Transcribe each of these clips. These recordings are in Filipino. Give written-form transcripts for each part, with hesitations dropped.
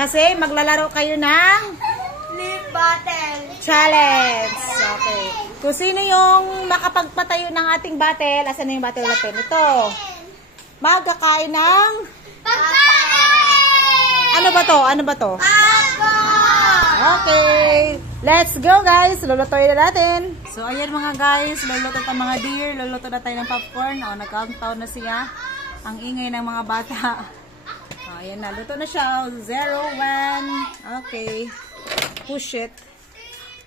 Kasi maglalaro kayo ng Lip battle. challenge. Okay. Kung sino yung makapagpatayo ng ating battle, asan na yung battle weapon? Ito. Magkakain ng... Ano ba to? Ano ba to? Okay. Let's go, guys. Lulutuin na natin. So, ayan mga guys. Luluto tayo mga deer. Luluto na tayo ng popcorn. O, nag-countdown na siya. Ang ingay ng mga bata. O, ayan na. Luto na siya. 0, 1. Okay. Push it.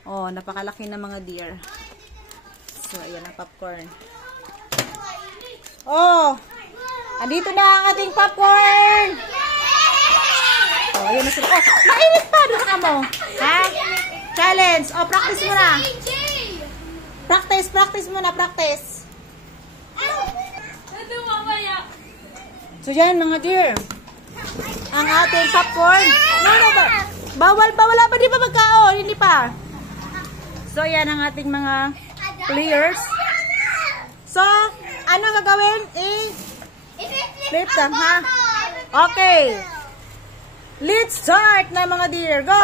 O, napakalaki ng mga deer. So, ayan ang popcorn. Oh! Andito na ang ating popcorn! Oh, ayun na sila. Oh, mainit pa! Doon ka mo. Ha? Challenge. Oh, practice mo na. Practice mo na. Practice. So, yan mga dear. Ang ating popcorn. No. Bawal pa. Wala pa. Di ba magkaon? Hindi pa. So, yan ang ating mga players. So, ano gagawin? Flip them, ha? Okay. Let's start na mga dear. Go!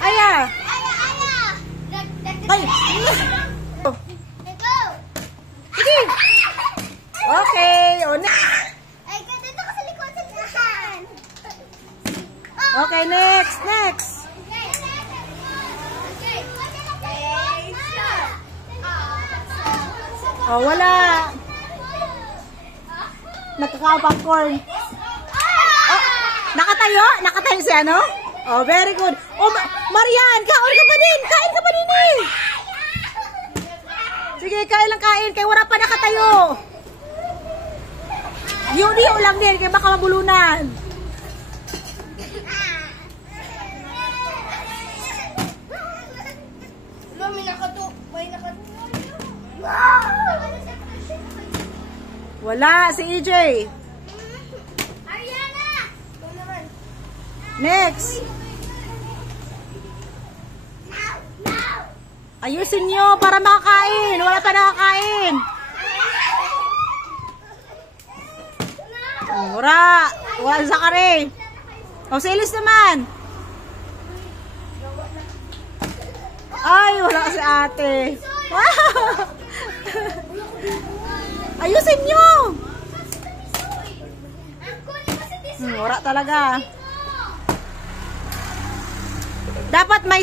Aya! Ay! Sige! Okay! Okay, next! Oh, wala! Nagkaka-popcorn. Oh, nakatayo? Nakatayo si ano? Oh, very good. Oh, Marian, kain ka pa din eh. Sige, kain lang kain. Kaya wala pa nakatayo. Diyo lang din. Kaya baka mabulunan. Wala, si EJ. Next. Ayusin nyo para makakain. Wala pa nakakain. Wala sa kare. O, si Elis naman. Ay, wala si ate. Wow. Ayusin nyo. Wala talaga. Dapat may